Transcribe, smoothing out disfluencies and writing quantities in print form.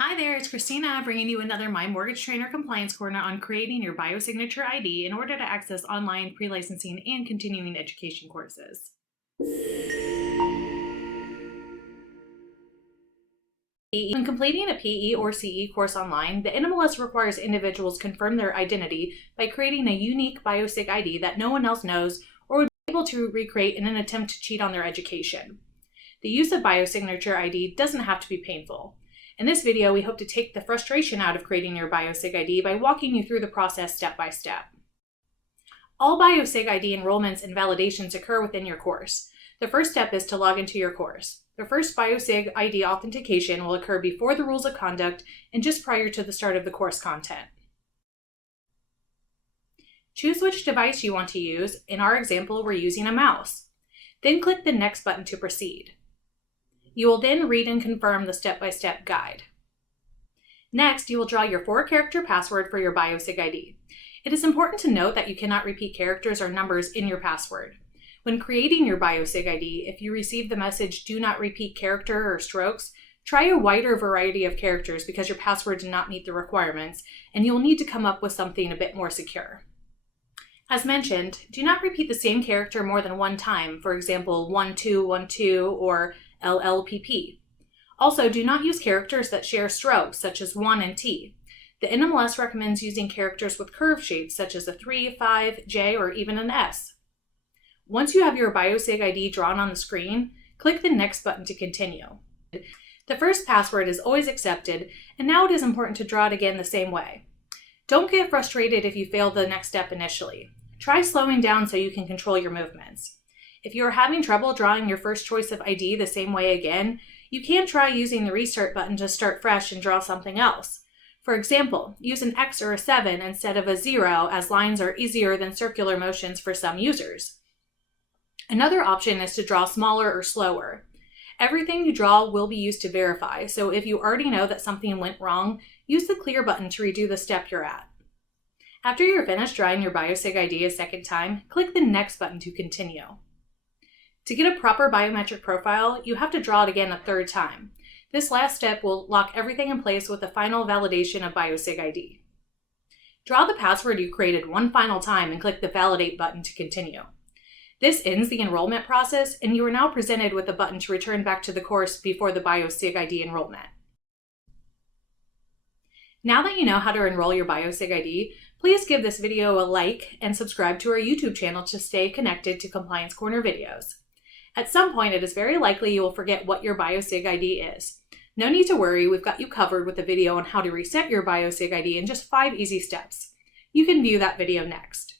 Hi there, it's Christina bringing you another My Mortgage Trainer Compliance Corner on creating your biosignature ID in order to access online pre-licensing and continuing education courses. When completing a PE or CE course online, the NMLS requires individuals confirm their identity by creating a unique BioSig-ID that no one else knows or would be able to recreate in an attempt to cheat on their education. The use of biosignature ID doesn't have to be painful. In this video, we hope to take the frustration out of creating your BioSig-ID by walking you through the process step by step. All BioSig-ID enrollments and validations occur within your course. The first step is to log into your course. The first BioSig-ID authentication will occur before the rules of conduct and just prior to the start of the course content. Choose which device you want to use. In our example, we're using a mouse. Then click the Next button to proceed. You will then read and confirm the step-by-step guide. Next, you will draw your 4-character password for your BioSig-ID. It is important to note that you cannot repeat characters or numbers in your password. When creating your BioSig-ID, if you receive the message "Do not repeat character" or strokes, try a wider variety of characters because your password did not meet the requirements, and you'll need to come up with something a bit more secure. As mentioned, do not repeat the same character more than one time, for example, 1212 or LLPP. Also, do not use characters that share strokes, such as 1 and T. The NMLS recommends using characters with curved shapes, such as a 3, 5, J, or even an S. Once you have your BioSig-ID drawn on the screen, click the Next button to continue. The first password is always accepted, and now it is important to draw it again the same way. Don't get frustrated if you fail the next step initially. Try slowing down so you can control your movements. If you are having trouble drawing your first choice of ID the same way again, you can try using the Restart button to start fresh and draw something else. For example, use an X or a 7 instead of a 0, as lines are easier than circular motions for some users. Another option is to draw smaller or slower. Everything you draw will be used to verify, so if you already know that something went wrong, use the Clear button to redo the step you're at. After you're finished drawing your BioSig-ID a second time, click the Next button to continue. To get a proper biometric profile, you have to draw it again a third time. This last step will lock everything in place with the final validation of BioSig-ID. Draw the password you created one final time and click the Validate button to continue. This ends the enrollment process, and you are now presented with a button to return back to the course before the BioSig-ID enrollment. Now that you know how to enroll your BioSig-ID, please give this video a like and subscribe to our YouTube channel to stay connected to Compliance Corner videos. At some point, it is very likely you will forget what your BioSig-ID is. No need to worry, we've got you covered with a video on how to reset your BioSig-ID in just 5 easy steps. You can view that video next.